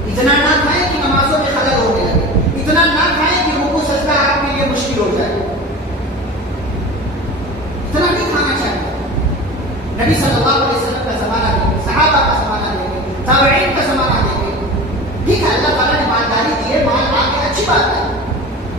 اتنا نہ کھائیں کہ نمازوں میں خلل ہونے لگے، اتنا نہ کھائیں کہ رکوع سجدہ آپ کے لیے مشکل ہو جائے، اتنا نہیں کھانا چاہیے۔ نبی صلی اللہ علیہ وسلم کا زمانہ دیکھیں، صحابہ کا زمانہ دیکھیں، تابعین کا زمانہ دیکھیں، ٹھیک ہے اللہ تعالیٰ نے مالداری دی ہے، مال آ کے اچھی بات ہے،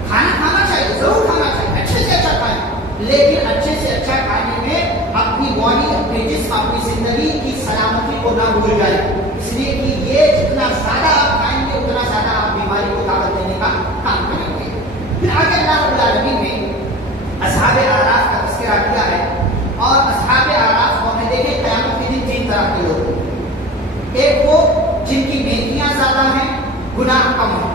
کھانا کھانا چاہیے، ضرور کھانا چاہیے، اچھے سے اچھا کھائیں، لیکن اچھے سے اچھا کھانے میں اپنی باڈی، اپنے جسم، اپنی زندگی کی سلامتی کو نہ بھول جائے، اس لیے کہ یہ جتنا زیادہ آپ کھائیں گے اتنا زیادہ آپ بیماری کو طاقت دینے کا کام کریں گے۔ پھر آگے اللہ رب العالمین نے اصحاب اعراف کا تذکرہ کیا ہے، اور اصحاب اعراف کو ہمیں دیکھیں قیامت کے دن 3 طرح کے لوگ ہیں، ایک وہ جن کی نیکیاں زیادہ ہیں گناہ کم ہیں،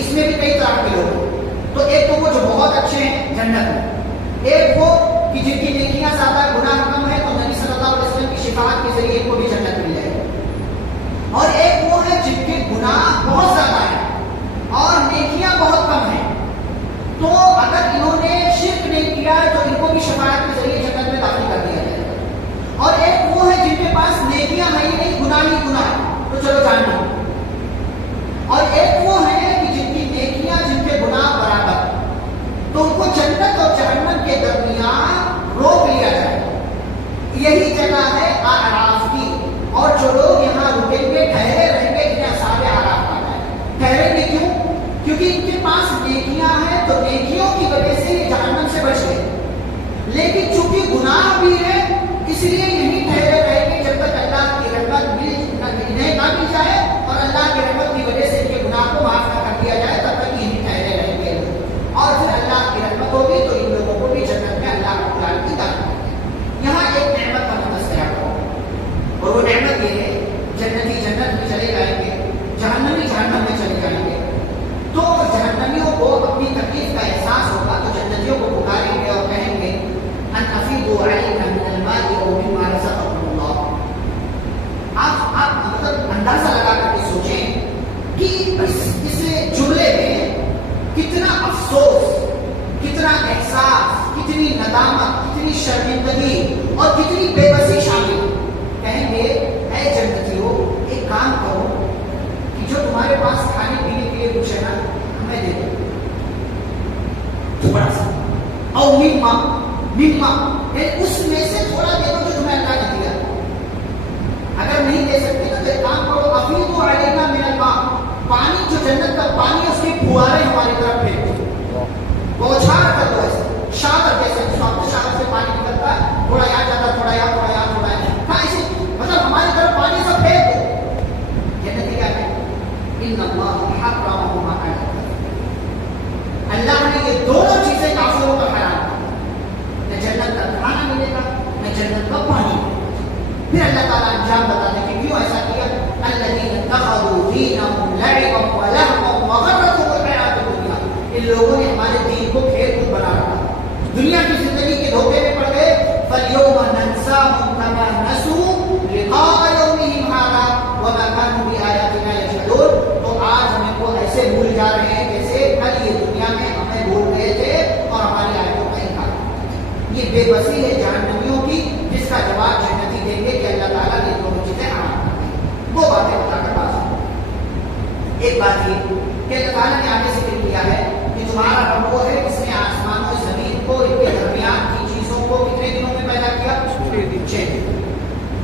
اس میں بھی کئی طرح کے لوگ ہیں، تو ایک تو وہ جو بہت اچھے ہیں جنت میں، ایک وہ کہ جن کی نیکیاں زیادہ گناہ کم ہے تو نبی صلی اللہ علیہ وسلم کی شفاعت کے ذریعے ان کو بھی جنت مل جائے گی، اور ایک وہ ہے جن کے گناہ بہت زیادہ ہیں اور نیکیاں بہت کم ہیں، تو اگر انہوں نے شرک نہیں کیا تو ان کو بھی شفاعت کے ذریعے جنت میں داخل کر دیا جائے گا، اور ایک وہ ہے جن کے پاس نیکیاں ہے ہی نہیں، گناہ ہی گناہ تو چلو جان لو، اور ایک وہ ہے کہ جن کی نیکیاں جن کے گناہ برابر، تو ان کو جنت اور جہنم کے درمیان روک لیا جائے، یہی جگہ ہے اعراف کی، اور جو لوگ یہاں رکیں گے ٹھہرے رہیں گے انہیں اصحاب اعراف کہا ہے۔ ٹھہریں گے کیوں؟ کیونکہ ان کے پاس نیکیاں ہیں تو نیکیوں کی وجہ سے یہ جہنم سے بچ گئے، لیکن چونکہ گناہ بھی ہے اس لیے یہیں ٹھہرے رہیں گے جب تک اللہ کی رحمت انہیں نہ مل جائے، اور اللہ کی رحمت کی وجہ سے ان کے گناہ کو معاف نہ کر دیا جائے، تب تک یہیں ٹھہرے رہیں گے، اور پھر اللہ کی رحمت ہوگی تو ان لوگوں کو بھی جنت میں اللہ رب العالمین کی داخل کریں گے۔ یہاں ایک نعمت کا تذکرہ کرو، اور وہ نعمت یہ ہے جنتی جنت میں چلے جائیں گے، جہنمی جہنم میں چلے جائیں گے، تو جہنمیوں کو اپنی تکلیف کا احساس ہوگا تو جنتیوں کو پکاریں گے اور کہیں گے ان افیضوا علینا من الماء او مما رزقکم اللہ۔ آپ مطلب اندازہ لگا کر کے سوچیں کہ اس جملے میں کتنا افسوس، کتنا احساس، کتنی ندامت، کتنی شرمندگی اور کتنی بے بسی شامل ہے۔ کہیں گے اے جنتیوں ایک کام کرو کہ جو تمہارے پاس کھانے پینے کے لیے کچھ ہے نا ہمیں دے دو تھوڑا سا، اور مما اس میں سے تھوڑا دے دو جو تمہیں اللہ نے دیا۔ اگر نہیں دے سکتے تو ایک کام کرو، افیضوا علینا من الماء، پانی جو جنت کا پانی ہے اس کے پھوارے ہماری طرف پھینک دو، بوچھار کر دو ایسے شاور جیسے شاور سے پانی نکلتا ہے، تھوڑا یہاں جاتا ہے، تھوڑا یہاں، تھوڑا یہاں، تھوڑا یہاں، کہاں ایسے مطلب ہماری طرف پانی سب پھینک دو۔ جنت کیا ہے؟ ان اللہ حرمهما علی الكافرین، اللہ نے یہ دونوں چیزیں کافروں پر حرام کی، نہ جنت کا کھانا ملے گا نہ جنت کا پانی ملے گا۔ پھر اللہ تعالیٰ انجام بتاتے ہیں کہ کیوں ایسا کیا، الذین اتخذوا دینہم لعبا ولہوا وغرتہم الحیاۃ الدنیا، ان لوگوں نے ہمارے دین کو کھیل کود بنا رکھا، دنیا کی زندگی کے دھوکے میں پڑ گئے۔ فَالْيَوْمَ نَنْسَاهُمْ كَمَا نَسُوا لِقَاءَ يَوْمِهِمْ هَٰذَا وَمَا كَانُوا بِآيَاتِنَا يَجْحَدُونَ، تو آج ہم ان کو ایسے بھول جا رہے ہیں جیسے کل یہ دنیا میں ہمیں بھول رہے تھے اور ہماری آیتوں کا انکار کرتے تھے۔ یہ بے بسی ہے جہنمیوں کی، جس کا جواب جنتی دیں گے کہ اللہ تعالیٰ نے دونوں چیزیں حرام کر دی۔ دو باتیں بتا کر بات، ایک بات یہ کہ اللہ تعالیٰ نے آگے ذکر کیا ہے کہ تمہارا رب وہ ہے جس نے آسمان و زمین کو ان کے درمیان کی چیزوں کو کتنے دنوں میں پیدا کیا؟ 6 دن۔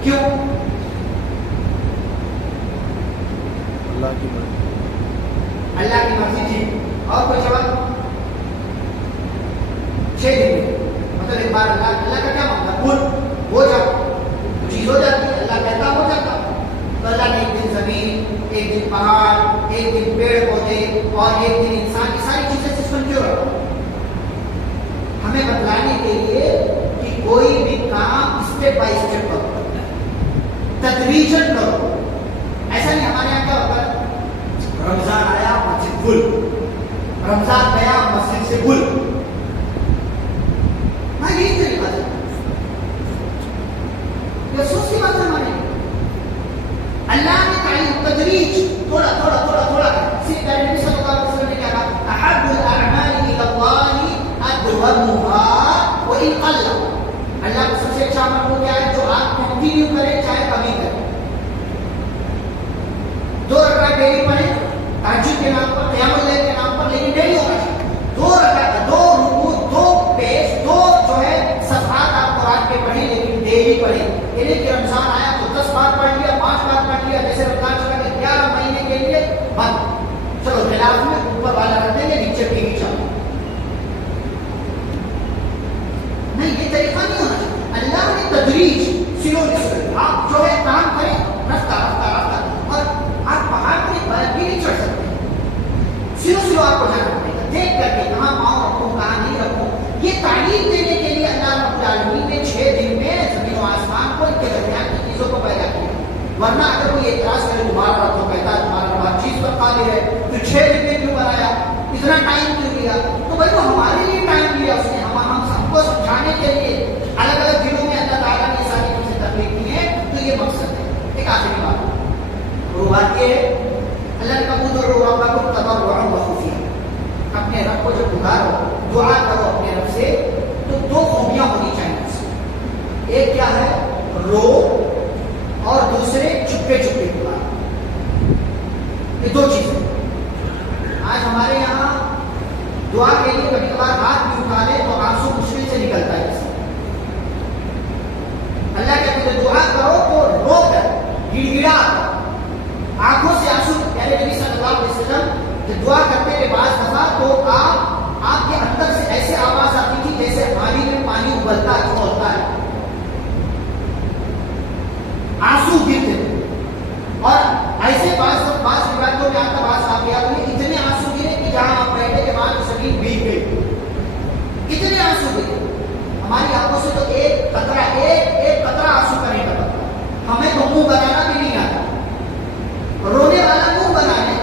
کیوں؟ اللہ کی مرضی، اللہ کی مرضی تھی۔ اور کوئی جواب؟ 6 دن میں مطلب ایک بار اللہ کا کیا مطلب؟ کل ہو جاؤ، چیز ہو جاتی ہے، اللہ کہتا ہو جاتا۔ تو اللہ نے ایک دن زمین، ایک دن پہاڑ، ایک دن پیڑ پودے اور ایک دن انسان کی ساری چیزیں سسٹم کیوں رکھا؟ ہمیں بتلانے کے لیے کہ کوئی بھی کام اسٹیپ بائی اسٹیپ کرو، تدریجن کرو۔ ایسا نہیں ہمارے یہاں کیا ہوتا ہے، رمضان آیا مسجد فل، رمضان گیا مسجد سے فل، ہاں یہی طریقہ ہے۔ یہ افسوس کی بات ہے ہمارے، اللہ نے تعلیم تدریج، تھوڑا تھوڑا تھوڑا تھوڑا، صرف نبی صلی اللہ علیہ وسلم نے کیا کہا، احب الاعمال الى اللہ ادومها وان قل، اللہ کو سب سے اچھا عمل وہ کیا ہے جو آپ کنٹینیو کریں چاہے کمی کریں۔ 2 رکعت ڈیلی پڑھیں تہجد کے نام پر، قیام اللیل کے نام پر، لیکن ڈیلی ہونا چاہیے 2 رکعت، 2 رکوع، 2 پیج، 2 جو ہے صفحات آپ قرآن کے پڑھیں، لیکن ڈیلی پڑھیں۔ یہ نہیں کہ رمضان آیا تو 10 بار پڑھ لیا، 5 بار پڑھ لیا، جیسے رمضان چلا گیا 11 مہینے کے لیے بند، چلو خلاف میں اوپر والا رکھ دیں گے، نیچے ٹی وی چلو، نہیں یہ طریقہ نہیں ہونا چاہیے۔ اللہ نے تدریج، سلو آپ جو ہے کام کریں رفتہ رفتہ رفتہ، اور آپ پہاڑ پر بھی نہیں چڑھ سکتے، سلو سلو آپ کو جانا پڑے گا، دیکھ کر کے کہاں پاؤں رکھوں کہاں نہیں رکھوں۔ یہ تعلیم دینے کے لیے اللہ رب العالمین نے 6 دن میں زمین و آسمان کو ان کے درمیان کی چیزوں کو پیدا کیا، ورنہ اگر کوئی اعتراض کرے دوبارہ رکھو، کہتا ہے تمہارا بات چیز پر قادر ہے، تو 6 دن میں کیوں بنایا، اتنا ٹائم کیوں لیا؟ تو بھائی وہ ہمارے لیے ٹائم لیا اس نے، ہم سب کو سمجھانے کے لیے الگ الگ دنوں میں اللہ تعالیٰ نے ساری چیزیں تخلیق کی ہیں، تو یہ مقصد ہے۔ ایک آخری بات، وہ بات یہ ہے اللہ نے کہا ادعوا ربکم تضرعا وخفیا، اپنے رب کو جب پکارو، دعا کرو اپنے رب سے، تو 2 خوبیاں ہونی چاہیے اس میں، ایک کیا ہے رو، اور دوسرے چپے چپے پکارو، یہ 2 چیزیں۔ آج ہمارے یہاں دعا کے لیے کبھی کبھار ہاتھ بھی اٹھا لے تو آنسو مشکل سے نکلتا ہے، اللہ کہتے ہیں دعا کرو تو رو کر گڑ گڑا آنکھوں سے آنسو۔ پیارے نبی صلی اللہ علیہ وسلم جب دعا کرتے تھے بعض دفعہ تو آپ کے اندر سے ایسے آواز آتی تھی جیسے پانی میں پانی ابلتا کھولتا ہے، آنسو گرتے تھے، اور ایسے بعض روایتوں میں آتا بعض واقعات میں اتنے آنسو گرے کہ جہاں آپ بیٹھے کے بعد زمین بھیگ گئی، اتنے آنسو گرے۔ ہماری آنکھوں سے تو ایک قطرہ آنسو کا نہیں بتا، ہمیں تو منہ بنانا بھی نہیں آتا، رونے والا منہ بنانے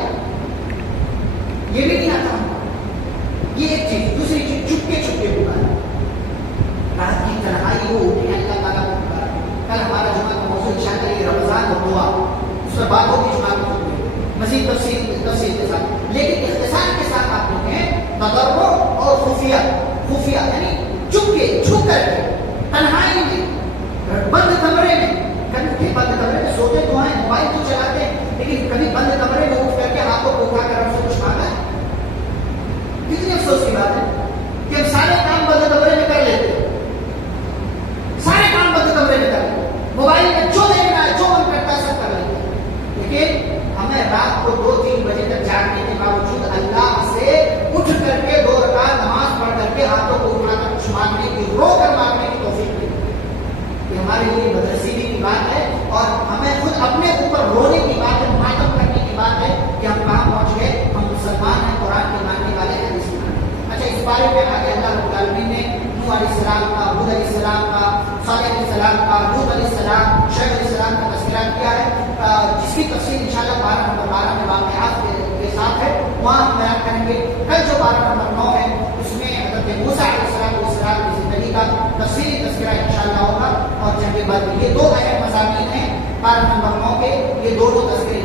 یہ بھی نہیں آتا۔ یہ ایک چیز، دوسری چیز چپکے چپکے پکارا، رات کی تنہائی ہو اٹھے اللہ تعالیٰ کو پکارا۔ کل ہمارا جمعہ کا موضوع انشاءاللہ یہ رمضان اور دعا، اس پر بات ہوگی جمعہ میں مزید تفصیل کے ساتھ، لیکن اختصار کے ساتھ آپ لوگ ہیں تضرع اور خفیہ یعنی چپ کے، چھپ کر کے، تنہائی میں، بند کمرے میں، کبھی بند کمرے میں سوتے تو ہیں، موبائل تو چلاتے ہیں، لیکن کبھی بند کمرے میں اٹھ کر کے ہاتھوں کو اٹھا کر ہم سے کچھ مانگا ہے؟ کتنی افسوس کی بات ہے کہ ہم سارے کام بند کمرے میں کر لیتے ہیں، سارے کام بند کمرے میں کر لیتے، موبائل میں جو دیکھنا ہے، جو من کرتا کی تفصیل انشاءاللہ 12 نمبر 12 میں واقعات کے ساتھ ہے، وہاں ہم بیان کریں گے۔ کل جو 12 نمبر 9 ہے اس میں حضرت موسیٰ علیہ السلام کی زندگی کا تفصیلی تذکرہ انشاءاللہ ہوگا، اور جنگ بدر، یہ دو اہم مضامین ہیں 12 نمبر 9 کے، یہ دونوں تذکرے